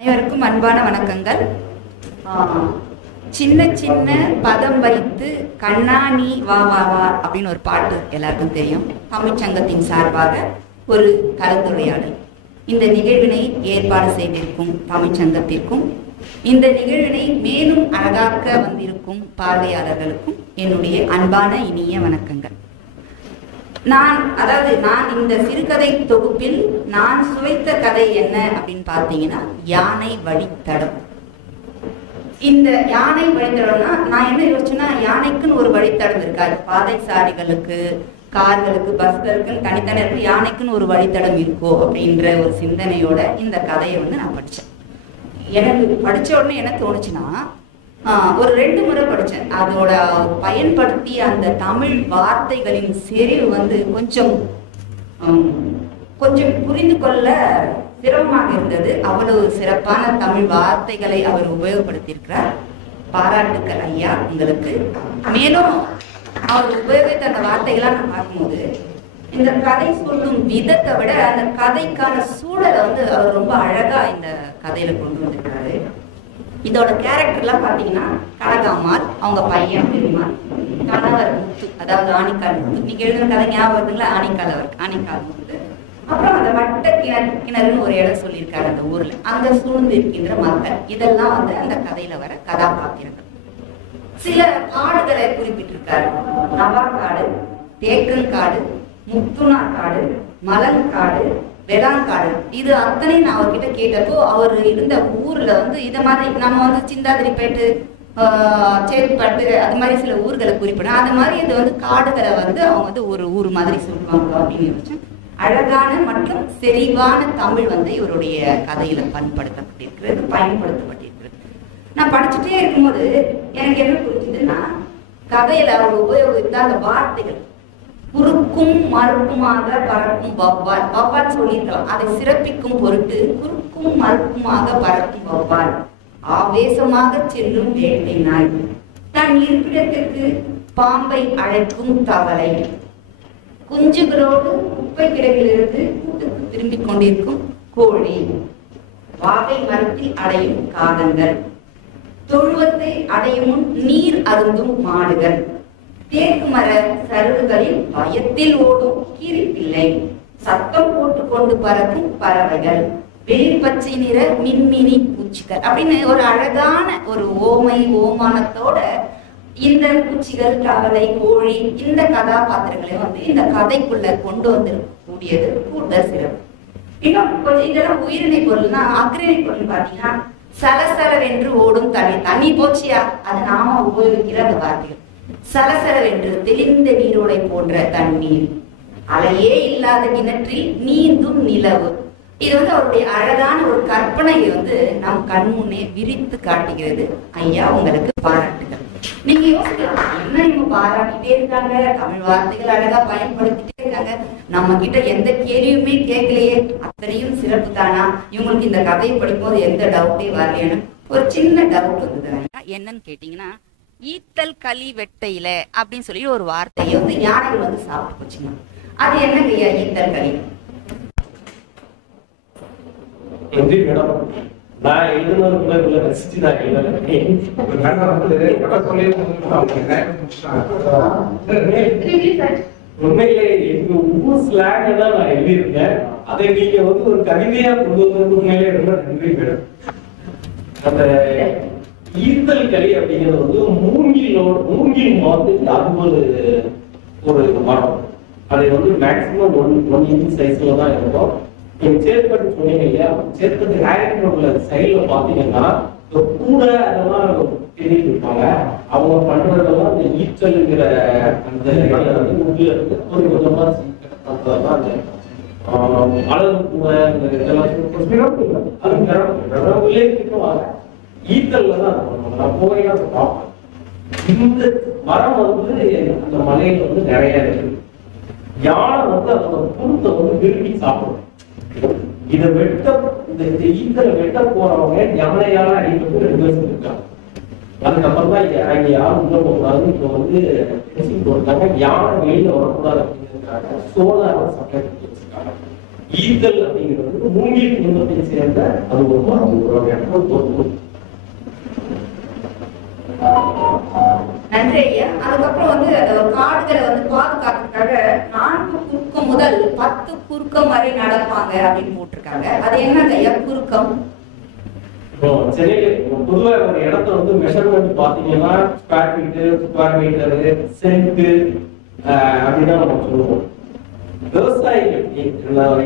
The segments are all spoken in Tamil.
அனைவருக்கும் அன்பான வணக்கங்கள். சின்ன சின்ன பதம் வைத்து கண்ணா நீ வா வா வா அப்படின்னு ஒரு பாட்டு எல்லாருக்கும் தெரியும். தமிழ்ச்சங்கத்தின் சார்பாக ஒரு கலந்துரையாடல். இந்த நிகழ்வினை ஏற்பாடு செய்திருக்கும் தமிழ்ச்சங்கத்திற்கும் இந்த நிகழ்வினை மேலும் அழகாக்க வந்திருக்கும் பார்வையாளர்களுக்கும் என்னுடைய அன்பான இனிய வணக்கங்கள். நான் இந்த சிறுகதை தொகுப்பில் நான் சுவைத்த கதை என்ன அப்படின்னு பார்த்தீங்கன்னா யானை வழித்தடம். இந்த யானை வழித்தடம்னா நான் என்ன யோசிச்சேன்னா, யானைக்குன்னு ஒரு வழித்தடம் இருக்காது. பாதைசாரிகளுக்கு, கார்களுக்கு, பஸ்களுக்குன்னு தனித்தனி இருக்கு. யானைக்குன்னு ஒரு வழித்தடம் இருக்கோ அப்படின்ற ஒரு சிந்தனையோட இந்த கதையை நான் படித்தேன். எனக்கு படித்த உடனே என்ன தோணுச்சுன்னா, ஒரு 2 முறை படித்தேன். அதோட பயன்படுத்தி அந்த தமிழ் வார்த்தைகளின் செறிவு கொஞ்சம் புரிந்து கொள்ள சிரமமாக இருந்தது. அவ்வளவு சிறப்பான தமிழ் வார்த்தைகளை அவர் உபயோகப்படுத்தியிருக்கிறார். பாராட்டுக்கள் ஐயா உங்களுக்கு. மேலும் அவர் உபயோகித்த அந்த வார்த்தைகளாக நான் பார்க்கும்போது இந்த கதை சொல்லும் விதத்தை விட அந்த கதைக்கான சூழலை அவர் ரொம்ப அழகா இந்த கதையில கொண்டு வந்திருக்கிறாரு. இதோட கேரக்டர்லாம் பார்த்தீங்கன்னா, கனகாம்மாள், அவங்க பையன் பெருமாள், கணவர் முத்து, அதாவது ஆணிக்கால் முத்து. நீங்க எழுதுன கதை ஞாபகம் வருதுங்களா? ஆணிக்கால் முத்து. அப்புறம் அந்த வட்ட கிணறுன்னு ஒரு இடம் சொல்லியிருக்காரு அந்த ஊர்ல. அங்க சூழ்ந்து இருக்கின்ற மக்கள். இதெல்லாம் அந்த கதையில வர கதாபாத்திரங்கள். சில காடுகளை குறிப்பிட்டிருக்காரு. நவாக்காடு, தேக்கங்காடு, முத்துனா காடு, மலங்காடு, வேளாங்காடு. இது அத்தனை நான் அவர்கிட்ட கேட்டப்போ அவர் இருந்த ஊர்ல இதை மாதிரி நம்ம சிந்தாதிரிப்பேட்டு, சேத்பட்டு, அது மாதிரி சில ஊர்களை குறிப்பிடும். அது மாதிரி இது காடுகளை அவங்க ஒரு ஊர் மாதிரி சொல்லுவாங்க அப்படின்னு யோசிச்சேன். அழகான மற்றும் செறிவான தமிழ் இவருடைய கதையில பயன்படுத்தப்பட்டிருக்கிறது. நான் படிச்சுட்டே இருக்கும்போது எனக்கு என்ன புரிஞ்சுதுன்னா, கதையில அவர் உபயோகித்த அந்த வார்த்தைகள் குறுக்கும் மறுக்குமாக பறக்கும் வௌவால். வௌவால் சொல்லியிருக்கலாம். அதை சிறப்பிக்கும் பொருட்டு குறுக்கும் மறுக்குமாக பறக்கும் வௌவால், ஆவேசமாக செல்லும் வேட்டை நாய், தன் இருப்பிடத்திற்கு பாம்பை அழைக்கும் தவளை, குஞ்சுகளோடு குப்பை கிடங்கிலிருந்து கூட்டுக்கு திரும்பிக் கொண்டிருக்கும் கோழி, வாகை மரத்தில் அடையும் காகங்கள், தொழுவத்தை அடையும் நீர் அருந்தும் மாடுகள், தேக்கு மர சருகுகளில் பயத்தில் ஓடும் கீரிப்பிள்ளை, சத்தம் போட்டுக்கொண்டு பறக்கும் பறவைகள், வெளிர் பச்சை நிற மின்மினி பூச்சிகள் அப்படின்னு ஒரு அழகான ஒரு ஓமானத்தோட இந்த பூச்சிகள், தவளை, கோழி, இந்த கதாபாத்திரங்களை இந்த கதைக்குள்ள கொண்டு வந்துக்கூடியது கூடுதல் சிறப்பு. இன்னும் கொஞ்சம் இதெல்லாம் உயிரினை பொருள்னா, அக்ரிணை பொருள் பார்த்தீங்கன்னா, சலசலவென்று ஓடும் தண்ணி போச்சியா, அது நாம உபயோகிக்கிற அந்த வார்த்தைகள். சலசலவென்று தெளிந்த நீரோடை போன்ற தண்ணீர், அலையே இல்லாத கிணற்றில் நீந்தும் நிலவு. இது அவருடைய அழகான ஒரு கற்பனையை நம் கண்முன்னே விரித்து காட்டுகிறது. ஐயா உங்களுக்கு பாராட்டுகள். நீங்க யோசிக்கலாம், என்ன இவங்க பாராட்டிட்டே இருக்காங்க, தமிழ் வார்த்தைகள் அழகா பயன்படுத்திட்டே இருக்காங்க, நம்ம கிட்ட எந்த கேள்வியுமே கேட்கலையே, அத்தனையும் சிறப்பு தானா, இவங்களுக்கு இந்த கதையை படிக்கும்போது எந்த டவுட்டே வரலையான்னு ஒரு சின்ன டவுட் வந்தது. என்னன்னு கேட்டீங்கன்னா, ஈத்தல் களி வெட்டையில அப்படின்னு சொல்லி ஒரு வார்த்தையை யானைகள் சாப்பிட்டு போச்சுங்க. அது என்னங்க ஐயா ஈத்தல் களி? நான் எழுதுனதுக்குள்ள ரசிச்சு நான் உண்மையிலே எங்க ஊர் ஸ்லாங் தான் நான் எழுதியிருக்கேன். அதை நீங்க ஒரு கவிதையா கொண்டு வந்தது உண்மையிலே ரொம்ப நன்றி மேடம். அந்த ஈத்தல் களி அப்படிங்கிறது மூங்கில் மரத்துக்கு அது ஒரு மரம். அதை மேக்சிமம் 1 இன்ச் சைஸ்ல தான் இருக்கும். நீங்க சேத்பட்டு சொன்னீங்க இல்லையா, சேத்பட்டு ஹேரிங்ல சைட்ல பாத்தீங்கன்னா கூட அதெல்லாம் தெரிவிட்டு இருப்பாங்க. அவங்க பண்றதெல்லாம் அந்த ஈச்சல்ங்கிற அந்த உள்ள இருந்து கொஞ்சம் கொஞ்சமா அழகு கூட அதெல்லாம் ஈத்தல்ல தான் நான் போகையா பார்ப்பேன். இந்த மரம் அந்த மலையில நிறைய இருக்கு. யானை அதோட புழுத்தை விரும்பி சாப்பிடும். இதை இந்த ஈத்தலை வெட்ட போறவங்க யானையால அடிப்பட்டு 2 வருஷம் இருக்காங்க. அதுக்கப்புறம் தான் அங்க யாரும் உள்ள போகக்கூடாதுன்னு இப்போ போட்டாங்க. யானை வெளியில வரக்கூடாது அப்படிங்கிறதுக்காக சோலார் சப்ளை பண்ணி வச்சிருக்காங்க. ஈத்தல் அப்படிங்கிறது மூங்கில் குடும்பத்தை சேர்ந்த அது ஒரு மரபு. நன்றி ஐயா. அதுக்கப்புறம் வந்து அந்த காடுகளை வந்து பாதுகாக்கிறதுக்காக 4 குறுக்கம் முதல் 10 குறுக்கம் வரை நடப்பாங்க அப்படின்னு போட்டிருக்காங்க. அது என்னங்க ஐயா குறுக்கம்? சென்னையில பொதுவா ஒரு இடத்த வந்து மெஷர்மெண்ட் பாத்தீங்கன்னா ஸ்கொயர் மீட்டர் சென்ட் அப்படிதான் நம்ம சொல்லுவோம். விவசாயிகள்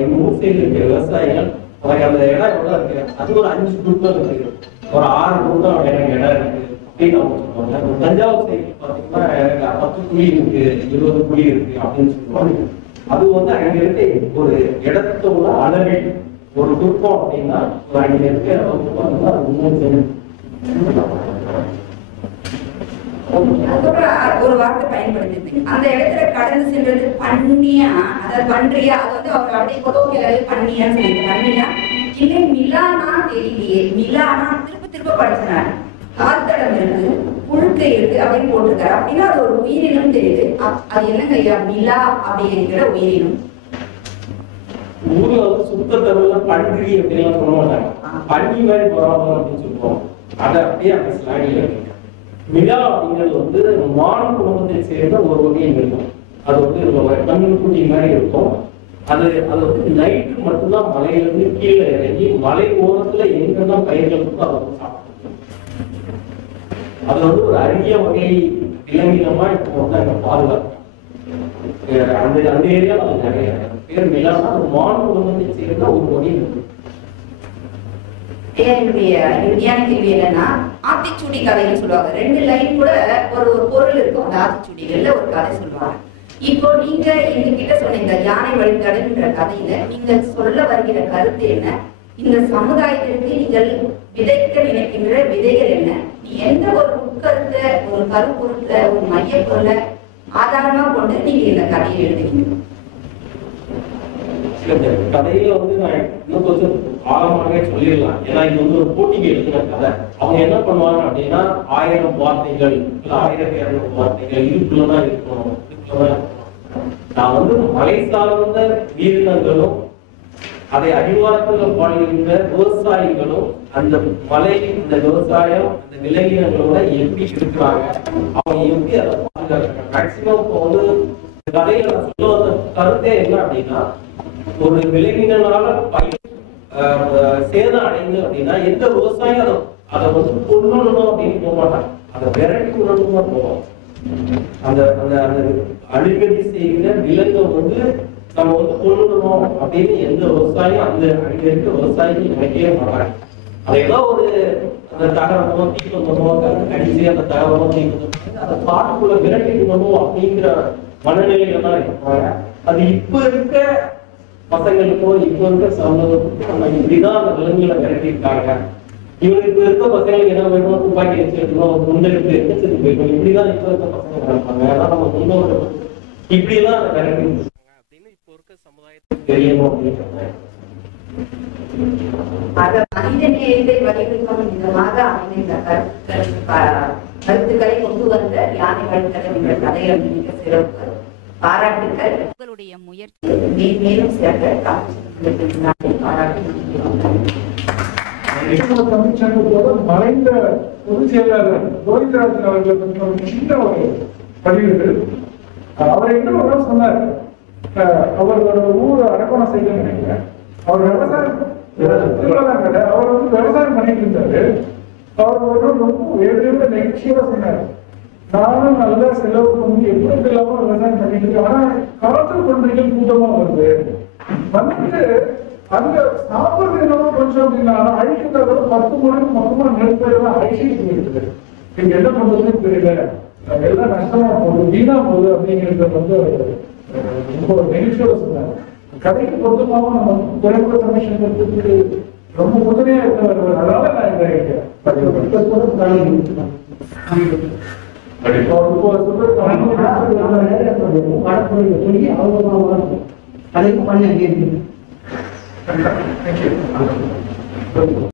எங்க ஊர் சைடு இருக்க விவசாயிகள் அவருக்கு அந்த இடம் எவ்வளவு இருக்கு, அது ஒரு 5 குறுக்கம் இருக்கு, ஒரு 6 குறுக்கம் எனக்கு இடம் இருக்கு அப்படின்னு அவங்க சொல்லுவாங்க. தஞ்சாவூர் சைடு பாத்தீங்கன்னா எனக்கு 10 குழி இருக்கு, 20 குழி இருக்கு அப்படின்னு சொல்லுவாங்க. அது வந்து அங்க இருக்க ஒரு இடத்தோட அளவில் ஒரு குறுக்கம் அப்படின்னா ஒரு 5 இருக்க ஒரு வார்த்தை பயன்படுத்தி அந்த இடத்துல கடந்து சென்றது பண்ணியா, அதாவது பன்றியா, அது வந்து அவர் அப்படியே கொதோக்கியலாவே பண்ணியான்னு சொல்லிட்டு பண்ணியா இல்லை மிலானா தெரியலையே, மிலானா திரும்ப படிச்சினார். காத்தடம் இருக்கு, புழுக்கை இருக்கு அப்படின்னு போட்டிருக்காரு. அப்படின்னா அது ஒரு உயிரினம் தெரியுது. அது என்னங்க ஐயா மிலா அப்படிங்கிற உயிரினம்? ஊர்ல வந்து சுத்த தமிழ்ல பன்றி அப்படின்லாம் சொல்ல மாட்டாங்க, பன்னி மாதிரி போறாங்க அப்படின்னு சொல்லுவோம். அதை அப்படியே அந்த ஸ்லாங்கில மிலா அப்படிங்கிறது வந்து மான் குடும்பத்தை சேர்ந்த ஒரு வகை இருக்கும். அது வந்து கண்ணுக்குட்டி மாதிரி இருக்கும். அது வந்து நைட்டு மட்டும்தான் மலையில இருந்து கீழே இறங்கி மலை ஓரத்துல எங்கெல்லாம் பயிர்கள் இருக்கோ அதை வந்து சாப்பிடும். அது வந்து ஒரு அரிய வகை விலங்கினமா இப்போ வந்து அங்க பாதுகாக்கும். அந்த ஏரியாவில் அது நிறைய பேர் மிலானா மான் குடும்பத்தை சேர்ந்த ஒரு வகை இருக்கு. என்னுடைய விஞ்ஞான கேள்வி என்னன்னா, ஆத்திச்சூடி கதைன்னு சொல்லுவாங்க. 2 லைன் கூட ஒரு பொருள் இருக்கும். அந்த ஆத்திச்சூடிகள்ல ஒரு கதை சொல்லுவாங்க. இப்போ நீங்க எங்ககிட்ட சொன்னீங்க யானை வழித்தடன்ற கதையில நீங்க சொல்ல வருகிற கருத்து என்ன? இந்த சமுதாயத்திற்கு நீங்கள் விதைக்க நினைக்கின்ற விதைகள் என்ன? எந்த ஒரு உட்கருத்தை, ஒரு கருப்பொருத்தை, ஒரு மைய பொருளை ஆதாரமா கொண்டு நீங்க இந்த கதையை எழுதுறீங்க? கதையில வந்து நான் இன்னும் கொஞ்சம் ஆழமாகவே சொல்லிடலாம். ஏன்னா இது வந்து ஒரு போட்டிக்கு எழுதின கதை. அவங்க என்ன பண்ணுவாங்க அப்படின்னா 1000 வார்த்தைகள் இல்ல 1200 வார்த்தைகள் இதுக்குள்ளதான் இருக்கணும். நான் வந்து மலை சார்ந்த வீரர்களும் அதை அடிவாரத்துல வாழ்கின்ற விவசாயிகளும் அந்த மலை, இந்த விவசாயம், அந்த விலங்கினங்களோட எப்படி இருக்கிறாங்க, அவங்க எப்படி அதை பாதுகாக்கிறாங்க. மேக்சிமம் இப்போ வந்து கதையில நான் சொல்ல வந்த கருத்தே என்ன அப்படின்னா, ஒரு விலங்கினால பயிர் சேதம் அடைந்து அப்படின்னா எந்த விவசாயம் அதை வந்து கொள்ளணும் அப்படின்னு போக மாட்டாங்க, அதை விரட்டி விடணும் தான் போவோம். அந்த அந்த அழிவதி செய்கிற விலங்கை வந்து நம்ம வந்து கொள்ளணும் அப்படின்னு எந்த விவசாயம் அந்த அழிவு இருக்க விவசாயிகள் நினைக்கவே மாட்டாங்க. அதை ஏதோ ஒரு அந்த தகரமோ தீப்பந்தமோ கடிச்சு அந்த தகரமோ தீப்பந்தமோ அதை காட்டுக்குள்ள விரட்டி விடணும் அப்படிங்கிற மனநிலையில தான் இருப்பாங்க. அது இப்ப இருக்க பசங்களுக்கோ இப்ப இருக்க சமூகத்துக்கும் நம்ம இப்படிதான் அந்த விலங்குகளை விரட்டிருக்காங்க. இவங்க இப்ப இருக்க பசங்களுக்கு என்ன வேணும், துப்பாக்கி வச்சுக்கணும், முன்னெடுத்து எடுத்துட்டு போயிடும், இப்படிதான் இப்ப இருக்க பசங்க நினைப்பாங்க. அதான் நம்ம முன்னோட இப்படியெல்லாம் அதை விரட்டி இருக்காங்க அப்படின்னு இப்ப இருக்க சமுதாயத்துக்கு தெரியணும் அப்படின்னு மனித நேயத்தை வலியுறுத்தும் விதமாக அமைந்த கருத்துக்களை கொண்டு வந்த யானை வழித்தடம் என்ற கதையை மிக சிறப்பு. பாராட்டுக்கள். உங்களுடைய முயற்சி மேலும் சிறக்க பாராட்டு. மறைந்த பொதுச் செயலாளர் கோவிந்தராஜன் அவர்களை பற்றி ஒரு சின்ன ஒரு பதிவு. அவர் என்ன ஒரு சொன்னார், அவர் ஒரு ஊர் அரக்கோணம் செய்ய நினைக்கிறேன். அவர் விவசாயம் அவர் வந்து விவசாயம் பண்ணிட்டு இருந்தாரு. அவர் ஒரு ரொம்ப ஏற்கனவே நெகிழ்ச்சியோட சொன்னார், நானும் நல்லா செலவு பண்ணி எப்படி இல்லாம விவசாயம் பண்ணிட்டு இருக்கேன். ஆனா காற்று கொள்கைகள் கூட்டமா வருது வந்துட்டு அங்க சாப்பிடுறது என்னவோ கொஞ்சம் அப்படின்னா அழிக்கிறத 10 முறை மொத்தமா நெருப்பெல்லாம் அழிச்சிட்டு போயிருக்கு. நீங்க என்ன பண்றதுன்னு தெரியல, எல்லாம் நஷ்டமா போகுது, வீணா போகுது அப்படிங்கிறது வந்து ரொம்ப நெகிழ்ச்சியோட சொன்னார். கதைக்கு பொருத்தமாகவும் நம்ம குறைந்த கமிஷன் ரொம்ப உதவியா இருக்கிறவர். அதனால நான் இந்த சொல்லி அவங்க பண்ணி